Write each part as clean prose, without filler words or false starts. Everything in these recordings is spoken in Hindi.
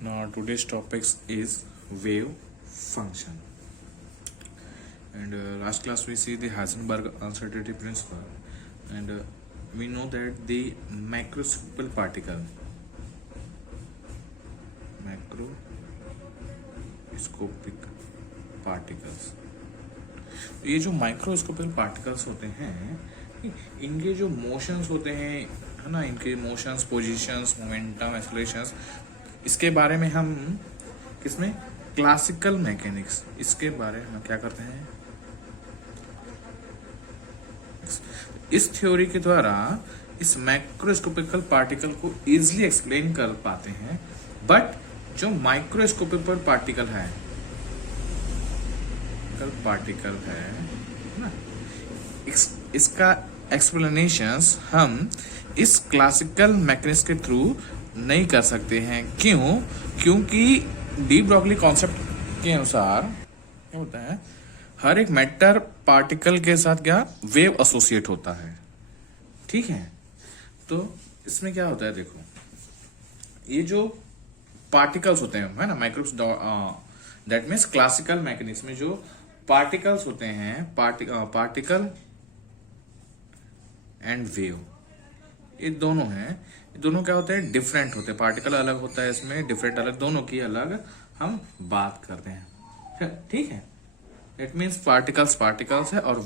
Now today's topics is wave function. And last class we see the Heisenberg uncertainty principle, and we know that the macroscopic particles, ये जो माइक्रोस्कोपिक पार्टिकल्स होते हैं, इनके जो मोशंस होते हैं, है ना, इनके मोशंस, पोजीशंस, मोमेंटम, एक्सेलरेशंस, इसके बारे में हम किसमें क्लासिकल मैकेनिक्स, इसके बारे में हम क्या करते हैं, इस थ्योरी के द्वारा इस मैक्रोस्कोपिकल पार्टिकल को इजीली एक्सप्लेन कर पाते हैं। बट जो माइक्रोस्कोपिकल पार्टिकल है ना, इसका एक्सप्लेनेशंस हम इस क्लासिकल मैकेनिक्स के थ्रू नहीं कर सकते हैं। क्योंकि डी ब्रॉगली कॉन्सेप्ट के अनुसार क्या होता है, हर एक मैटर पार्टिकल के साथ क्या वेव एसोसिएट होता है। ठीक है, तो इसमें क्या होता है, देखो ये जो पार्टिकल्स होते हैं, है ना, microbes, that means classical mechanics में जो पार्टिकल्स होते हैं, पार्टिकल एंड वेव, ये दोनों हैं, ये दोनों क्या होते हैं, डिफरेंट होते हैं। पार्टिकल अलग होता है, इसमें डिफरेंट अलग, दोनों की अलग हम बात करते हैं। ठीक है, इट मीन्स पार्टिकल्स है और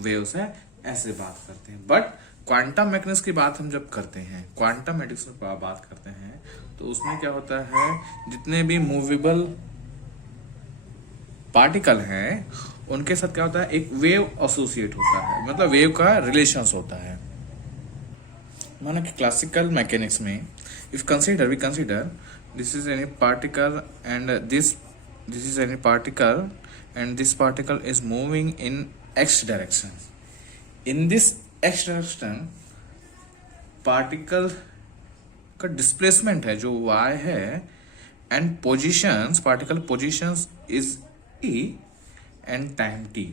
वेव्स है, ऐसे बात करते हैं। बट क्वांटम मैकेनिक्स की बात हम जब करते हैं, क्वांटम मैकेनिक्स की बात करते हैं, तो उसमें क्या होता है, जितने भी मूवेबल पार्टिकल हैं उनके साथ क्या होता है, एक वेव एसोसिएट होता है, मतलब वेव का रिलेशंस होता है। माना कि क्लासिकल मैकेनिक्स में we consider this is any particle and this is any particle and this particle is moving in x direction. In this x direction particle का डिस्प्लेसमेंट है जो y है, and positions, particle positions is e and time t।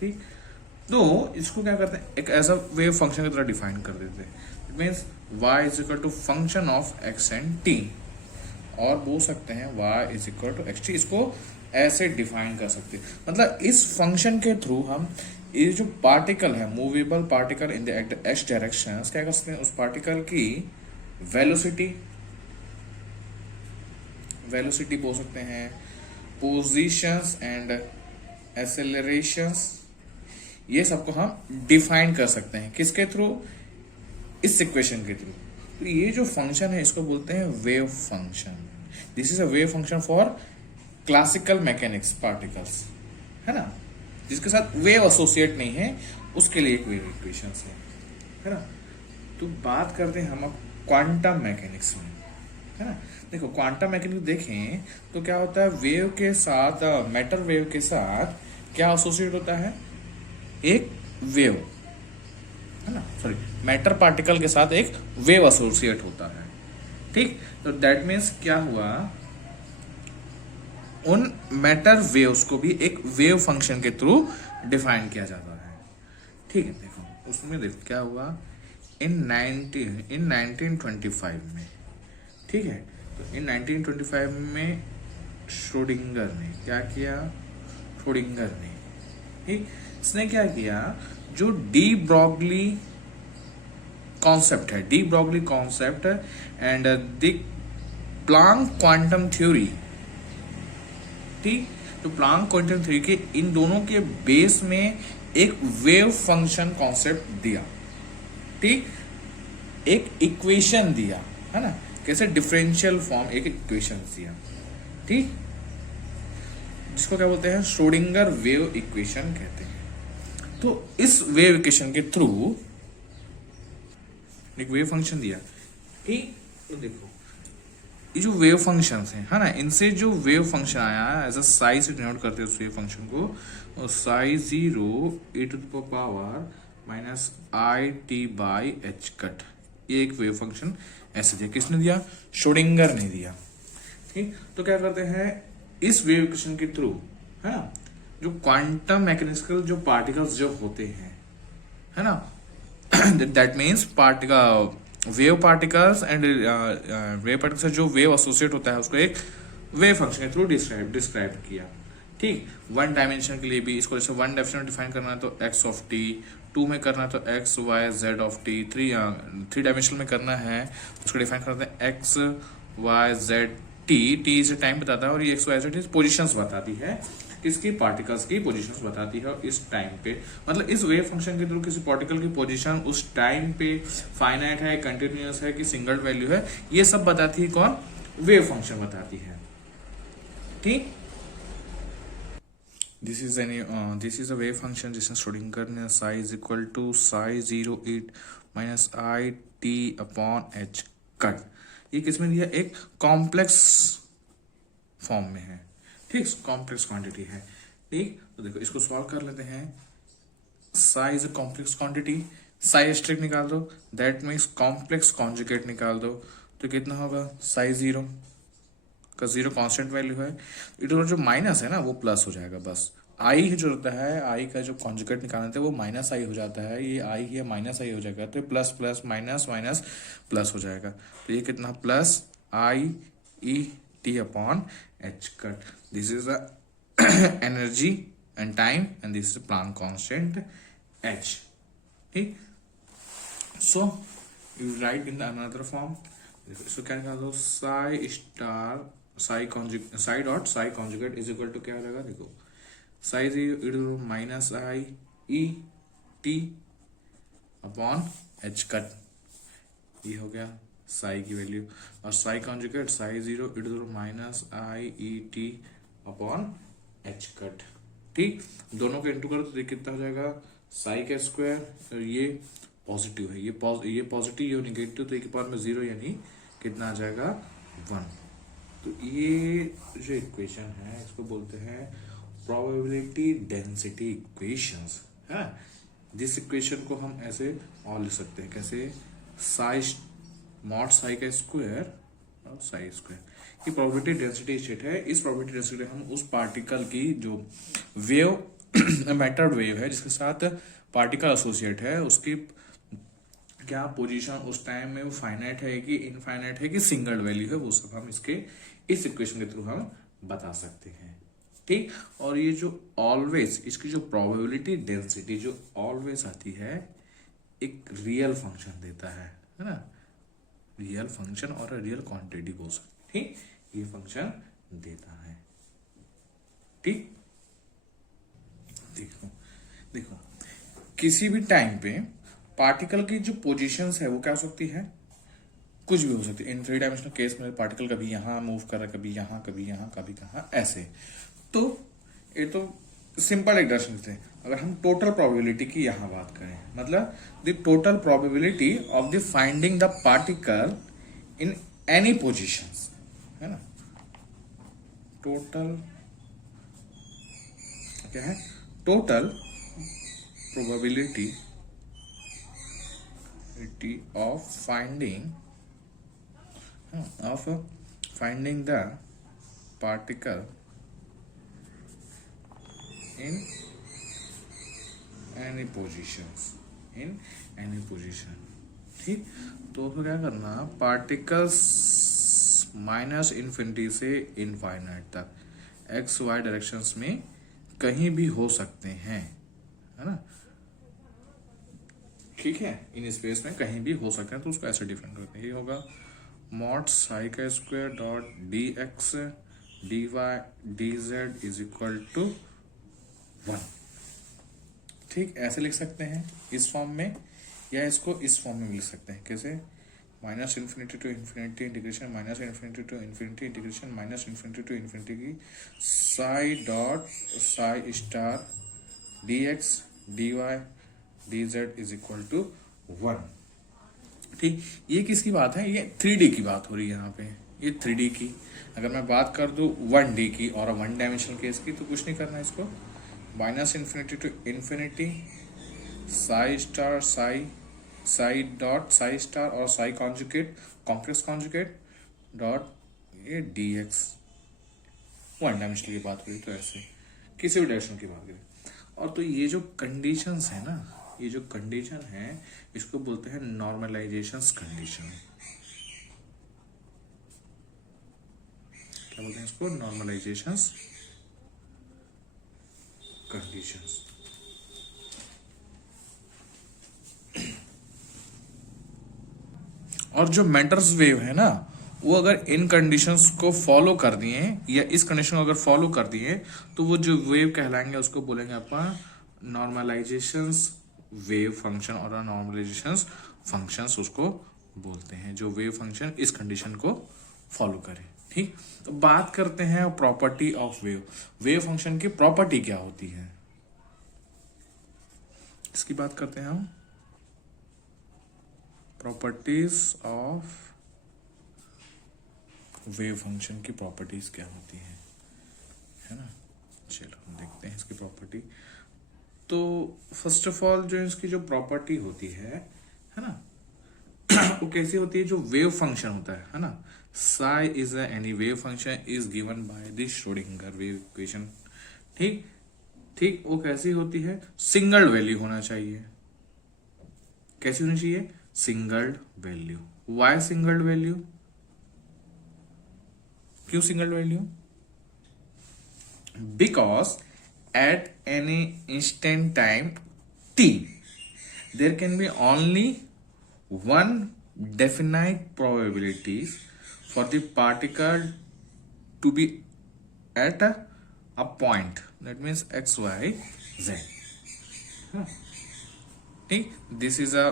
ठीक, तो इसको क्या करते हैं, एक ऐसा वेव फंक्शन की तरह डिफाइन कर देते हैं। It means y is equal to function of x and t, और बोल सकते हैं y is equal to xt। इसको ऐसे डिफाइन कर सकते हैं, मतलब इस फंक्शन के थ्रू हम ये जो पार्टिकल है, movable particle in the x direction, क्या कर सकते हैं, उस पार्टिकल की वेलोसिटी बोल सकते हैं, पोजीशंस एंड एक्सेलरेशंस, ये सबको हम डिफाइन कर सकते हैं। किसके थ्रू, इस इक्वेशन के थ्रू। तो ये जो फंक्शन है इसको बोलते हैं wave function. This is a wave function for classical mechanics particles, है ना, जिसके साथ वेव एसोसिएट नहीं है, उसके लिए एक वेव इक्वेशन है ना। तो बात करते हैं हम अब क्वांटम मैकेनिक्स में, है ना। देखो क्वांटम मैकेनिक्स देखें तो क्या होता है, वेव के साथ, मैटर वेव के साथ क्या एसोसिएट होता है, एक वेव, है ना, सॉरी, मैटर पार्टिकल के साथ एक वेव एसोसिएट होता है। ठीक, तो दैट मीन्स क्या हुआ, उन मैटर वेव्स को भी एक वेव फंक्शन के थ्रू डिफाइन किया जाता है। ठीक है, देखो उसमें देखो क्या हुआ, इन 1925 में, ठीक है, तो इन 1925 में श्रोडिंगर ने क्या किया, ठीक, इसने क्या किया, जो de Broglie concept and the plank quantum theory, ठीक, तो प्लैंक क्वांटम थ्योरी के इन दोनों के बेस में एक वेव फंक्शन कॉन्सेप्ट दिया। ठीक, एक इक्वेशन दिया, है ना, कैसे डिफरेंशियल फॉर्म, एक इक्वेशन दिया। ठीक, जिसको क्या बोलते हैं, श्रोडिंगर वेव इक्वेशन कहते हैं। तो इस वेव इक्वेशन के थ्रू एक वेव फंक्शन दिया। ठीक, तो देखो ये जो वेव फंक्शंस हैं, है ना, इनसे जो वेव फंक्शन आया है, एज अ साई से डिनोट करते हैं उस वेव फंक्शन को, और साई 0 e⁻⁻it/h, ये एक वेव फंक्शन ऐसे दिया। किसने दिया, श्रोडिंगर ने दिया। ठीक, तो क्या करते हैं, इस वेव इक्वेशन के थ्रू, है ना, जो क्वांटम मैकेनिकल जो पार्टिकल्स जो होते हैं, है ना, that means wave particles and wave particles से जो वेव एसोसिएट होता है उसको एक वेव फंक्शन के थ्रू डिस्क्राइब किया। ठीक, वन डायमेंशन के लिए भी इसको जैसे वन डायमेंशन डिफाइन करना है तो एक्स ऑफ टी, टू में करना है तो x y z of t, three dimension में करना है उसको डिफाइन करते हैं x y z t. T इसे टाइम बताता है और ये एक्स वाई जेड पोजिशंस बताती है, किसकी, पार्टिकल्स की पोजीशंस बताती है इस टाइम पे। मतलब इस वेव फंक्शन के थ्रू किसी पार्टिकल की पोजीशन उस टाइम पे फाइनाइट है, कंटिन्यूअस है कि सिंगल वैल्यू है, ये सब बताती है कौन, वेव फंक्शन बताती है। ठीक, this is a wave function जिसमें स्टूडिंग करने psi is equal to psi 08 minus i t upon h cut. ये किसमें दिया, एक कॉम्प्लेक्स फॉर्म में है। ठीक, कॉम्प्लेक्स क्वांटिटी है। ठीक, तो देखो इसको सॉल्व कर लेते हैं। Psi is a complex quantity, psi स्ट्रिक निकाल दो, दैट मीन्स कॉम्प्लेक्स कॉन्जुगेट निकाल दो, तो कितना होगा, साई 0 का 0 कांस्टेंट वैल्यू है, इधर जो माइनस है ना वो प्लस हो जाएगा। बस आई जो होता है, आई का जो कॉन्जुगेट निकालना था वो माइनस आई हो जाता है, ये आई है माइनस आई हो जाएगा, तो plus plus minus minus plus हो जाएगा, तो ये कितना, plus i E t upon h cut. This is the energy and time and this is Planck constant h. ठीक, so you write in the another form, इसको क्या निकाल दो, psi star psi dot psi conjugate is equal to क्या हो जाएगा, देखो psi zero minus i E t upon h cut, ये हो गया साई की वैल्यू, और psi conjugate psi 0 minus i E t upon h cut. ठीक, दोनों को इंटू करो तो कितना हो जाएगा, साई का स्क्वायर, ये पॉजिटिव है, ये पॉजिटिव ये निगेटिव, तो एक पावर में 0 यानी कितना आ जाएगा, 1। तो ये जो इक्वेशन है इसको बोलते हैं प्रोबेबिलिटी डेंसिटी इक्वेशंस है। जिस इक्वेशन को हम ऐसे और लिख सकते हैं, कैसे, साई मॉड साई का स्क्वायर और साई स्क्वायर, ये प्रोबेबिलिटी डेंसिटी स्टेट है। इस प्रोबेबिलिटी डेंसिटी हम उस पार्टिकल की जो वेव मैटर वेव है जिसके साथ पार्टिकल एसोसिएट है उसकी क्या पोजीशन उस टाइम में वो फाइनाइट है कि इनफाइनाइट है कि सिंगल वैल्यू है, वो सब हम इस इक्वेशन के थ्रू हम बता सकते हैं। ठीक, और ये जो ऑलवेज इसकी जो प्रोबेबिलिटी डेंसिटी जो ऑलवेज आती है एक रियल फंक्शन देता है ना, रियल फंक्शन और रियल क्वांटिटी बोल सकते हैं। ठीक, ये फंक्शन देता है। ठीक, देखो देखो किसी भी टाइम पे पार्टिकल की जो पोजीशंस है वो क्या हो सकती है, कुछ भी हो सकती है। इन 3 डायमेंशनल केस में पार्टिकल कभी यहां मूव कर रहा है, कभी यहां, कभी यहां, कभी कहां, ऐसे। तो ये तो सिंपल एक डायरेक्शन थे। अगर हम टोटल प्रोबेबिलिटी की यहां बात करें, मतलब the total probability of the finding the particle in any positions, है ना, टोटल क्या है, total probability of finding the particle in any position। ठीक, तो उसको क्या करना, पार्टिकल्स माइनस इन्फिनिटी से इनफाइनाइट तक एक्स वाई डायरेक्शंस में कहीं भी हो सकते हैं, है ना। ठीक है, इन स्पेस में कहीं भी हो सकते हैं, तो उसको ऐसे डिफाइन करते हैं। ये होगा मॉड साई का square dot d x d y d z is equal to 1। ठीक, ऐसे लिख सकते हैं इस फॉर्म में, या इसको इस फॉर्म में लिख सकते हैं, कैसे, minus infinity to infinity integration minus infinity to infinity integration minus infinity to infinity की psi dot psi star d x d y d z is equal to 1। ठीक, ये किसकी बात है, ये 3D की बात हो रही है यहाँ पे, ये 3D की। अगर मैं बात कर दूं 1D की और 1 डायमेंशनल केस की, तो कुछ नहीं करना है इसको, minus infinity to infinity psi star psi dot psi star और psi conjugate complex conjugate dot ये डी एक्स 1 डायमेंशनल की बात करी, तो ऐसे किसी भी डायरेक्शन की बात करें। और तो ये जो कंडीशंस है ना, ये जो कंडीशन है इसको बोलते हैं नॉर्मलाइजेशन कंडीशन। क्या बोलते हैं इसको? Normalisation conditions. और जो मेंडर्स वेव है ना, वो अगर इन कंडीशंस को फॉलो कर दिए या इस कंडीशन को अगर फॉलो कर दिए तो वो जो वेव कहलाएंगे उसको बोलेंगे अपन नॉर्मलाइजेशन वेव फंक्शन, और नॉर्मलाइजेशन फंक्शंस उसको बोलते हैं जो वेव फंक्शन इस कंडीशन को फॉलो करे। ठीक, तो बात करते हैं property of wave. Wave function की प्रॉपर्टी क्या होती है इसकी बात करते हैं हम। प्रॉपर्टीज ऑफ वेव फंक्शन की प्रॉपर्टीज क्या होती है ना। चलो हम देखते हैं इसकी प्रॉपर्टी। तो फर्स्ट ऑफ ऑल जो इसकी जो प्रॉपर्टी होती है ना, वो कैसी होती है? जो वेव फंक्शन होता है ना, Sai is any wave function is given by the Schrodinger wave equation. ठीक ठीक, वो कैसी होती है? सिंगल वैल्यू होना चाहिए। कैसी होनी चाहिए? Single value. Why single value? क्यों single value? Because at any instant time t there can be only one definite probabilities for the particle to be at a point, that means x y z। ठीक, this is a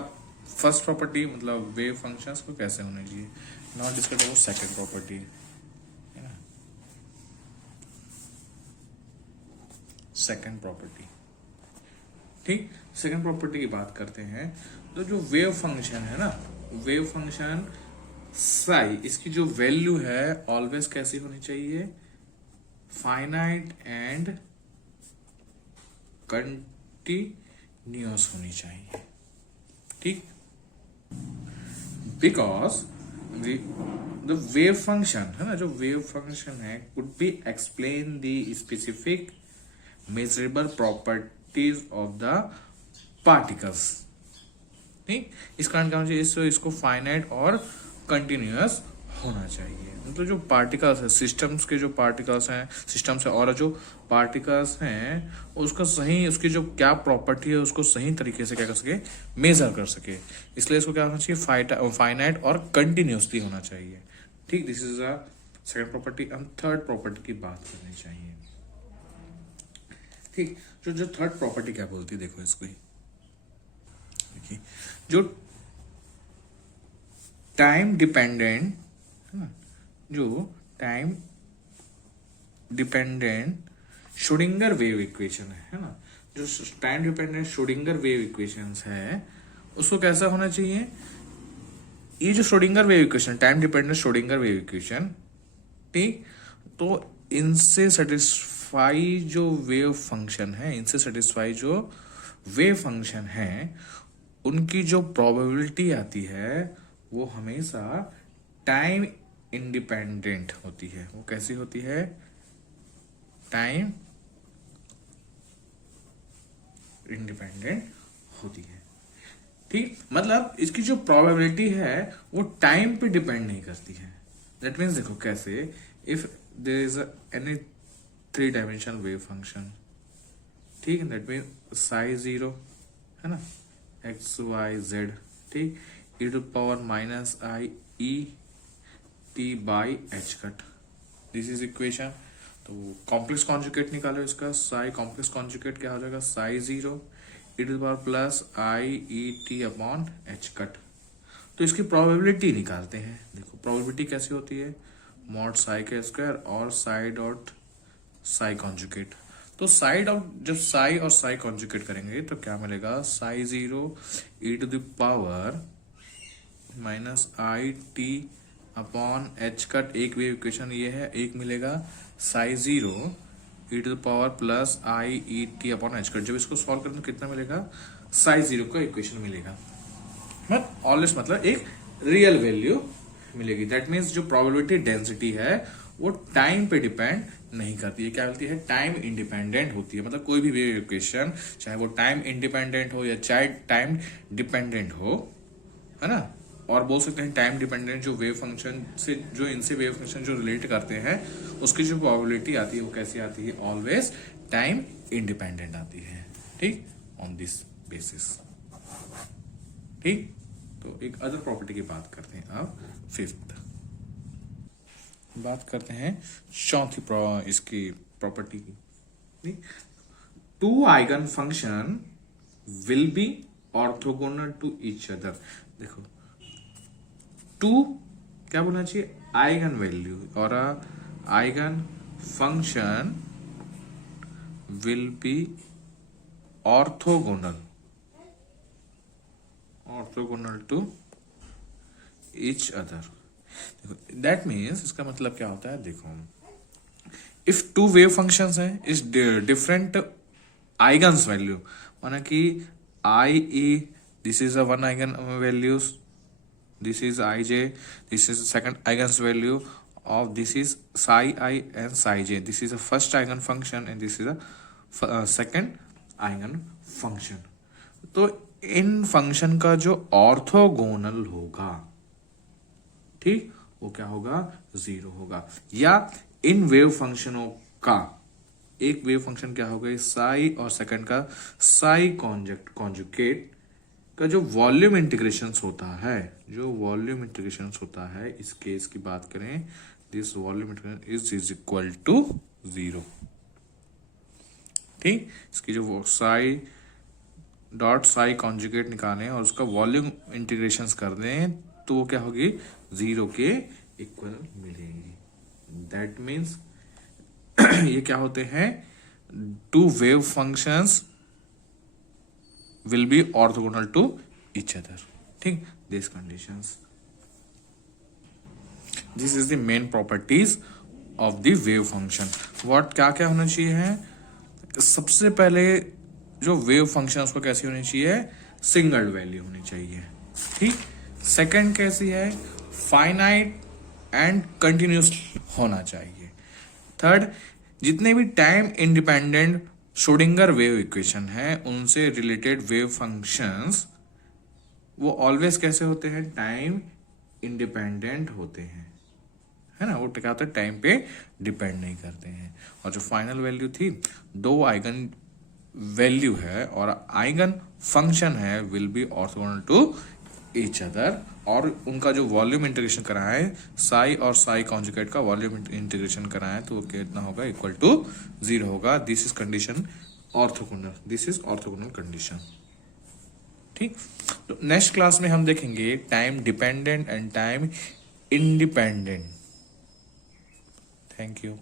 first property, मतलब वेव फंक्शंस को कैसे होने चाहिए। Not discuss about second property, है ना। सेकंड प्रॉपर्टी, ठीक, सेकंड प्रॉपर्टी की बात करते हैं। तो जो वेव फंक्शन है ना, वेव फंक्शन साई, इसकी जो वैल्यू है ऑलवेज कैसी होनी चाहिए? फाइनाइट एंड कंटिन्यूअस होनी चाहिए। ठीक, बिकॉज द वेव फंक्शन है ना, जो वेव फंक्शन है could be explain the specific measurable properties of the particles. ठीक, इस कारण क्या होना चाहिए? इसको फाइनाइट और कंटिन्यूअस होना चाहिए। मतलब जो पार्टिकल्स है, सिस्टम्स के जो पार्टिकल्स हैं, सिस्टम्स है और जो पार्टिकल्स हैं उसका सही, उसकी जो क्या प्रॉपर्टी है उसको सही तरीके से क्या कर सके? मेजर कर सके। इसलिए इसको क्या होना चाहिए? फाइनाइट और कंटिन्यूअसली होना चाहिए। ठीक, this is a second property. हम थर्ड प्रॉपर्टी की बात करनी चाहिए। ठीक, जो थर्ड प्रॉपर्टी क्या बोलती है, देखो इसको। देखिए, जो टाइम डिपेंडेंट है ना, जो time dependent Schrodinger wave equation है ना, जो time dependent Schrodinger wave equations है उसको कैसा होना चाहिए? ये जो Schrodinger wave equation, time dependent Schrodinger wave equation, ठीक, तो इनसे सेटिस्फाई जो वेव फंक्शन है, इनसे सेटिस्फाई जो वेव फंक्शन है, उनकी जो प्रोबेबिलिटी आती है वो हमेशा टाइम इंडिपेंडेंट होती है। वो कैसी होती है? टाइम इंडिपेंडेंट होती है। ठीक, मतलब इसकी जो प्रोबेबिलिटी है वो टाइम पे डिपेंड नहीं करती है। दैट मीन्स देखो कैसे, if there is any 3 dimensional wave function, ठीक, दैट मीन्स साई 0 है ना, एक्स वाई जेड, ठीक, e to power minus i E t by h cut, this is equation. तो कॉम्प्लेक्स कॉन्जुगेट निकालो इसका, साई कॉम्प्लेक्स कॉन्जुगेट क्या हो जाएगा? Psi 0 e to power plus i E t upon h cut. तो इसकी प्रोबेबिलिटी निकालते हैं। देखो प्रोबेबिलिटी कैसी होती है? मॉड साई के स्क्वायर और साई डॉट साई कॉन्जुगेट। तो साई डॉट, जब साई और साई कॉन्जुगेट करेंगे तो क्या मिलेगा? Psi 0 e to the power minus i t upon h cut. एक वेव इक्वेशन ये है, एक मिलेगा psi 0 e to the power plus i E t upon h cut. जब इसको सॉल्व करें तो कितना मिलेगा? साई 0 का इक्वेशन मिलेगा। मतलब ऑलवेज, मतलब एक रियल वैल्यू मिलेगी। दैट मीन्स जो प्रोबेबिलिटी डेंसिटी है वो टाइम पे डिपेंड नहीं करती है। क्या होती है? टाइम इंडिपेंडेंट होती है। मतलब कोई भी वेव इक्वेशन चाहे वो टाइम इंडिपेंडेंट हो या चाहे टाइम डिपेंडेंट हो, है ना, और बोल सकते हैं टाइम डिपेंडेंट जो वेव फंक्शन से, जो इनसे वेव फंक्शन जो रिलेट करते हैं उसकी जो प्रोबेबिलिटी आती है वो कैसी आती है? ऑलवेज टाइम इंडिपेंडेंट आती है। ठीक, ऑन दिस बेसिस। ठीक, तो एक अदर प्रॉपर्टी की बात करते हैं अब, फिफ्थ बात करते हैं चौथी इसकी प्रॉपर्टी की। Two eigen function will be orthogonal to each other. देखो, टू क्या बोलना चाहिए? आइगन वैल्यू और eigen function will be orthogonal to each other. देखो, दैट मीन्स इसका मतलब क्या होता है? देखो, इफ टू वेव फंक्शंस हैं इज डिफरेंट आइगन्स वैल्यू, माना कि i e, this is a one eigen values, this is ij, this is second eigen's value of this is psi I and psi j, this is a first eigen function and this is a second eigen function। तो इन फंक्शन का जो ऑर्थोगोनल होगा, ठीक, वो क्या होगा? 0 होगा। या इन वेव फंक्शनों का एक वेव फंक्शन क्या होगा? साई और सेकंड का साई कॉन्जुगेट का जो वॉल्यूम इंटीग्रेशन होता है, इस केस की बात करें, this volume integration is equal to 0। ठीक, इसकी जो साई डॉट साई कॉन्जुगेट निकालें और उसका वॉल्यूम इंटीग्रेशन कर दें तो वो क्या होगी? 0 के इक्वल मिलेगी। दैट मीन्स ये क्या होते हैं? Two wave functions will be orthogonal to each other। ठीक, these conditions, this is the main properties of the wave function। what क्या क्या होना चाहिए है? सबसे पहले जो वेव फंक्शन उसको कैसी होनी चाहिए? सिंगल वैल्यू होनी चाहिए। ठीक, सेकंड कैसी है? फाइनाइट एंड कंटिन्यूस होना चाहिए। थर्ड, जितने भी time independent Schrodinger wave equation है उनसे रिलेटेड वेव फंक्शंस वो ऑलवेज कैसे होते हैं? टाइम इंडिपेंडेंट होते हैं, है ना, वो क्या होता है? टाइम पे डिपेंड नहीं करते हैं। और जो फाइनल वैल्यू थी, दो आइगन वैल्यू है और आइगन फंक्शन है will be orthogonal to each other, और उनका जो वॉल्यूम इंटीग्रेशन करा है साई और साई कॉन्जुगेट का वॉल्यूम इंटीग्रेशन करा है तो वो कितना होगा? इक्वल टू 0 होगा। This is condition orthogonal, this is orthogonal condition. ठीक, तो नेक्स्ट क्लास में हम देखेंगे time dependent and time independent. Thank you.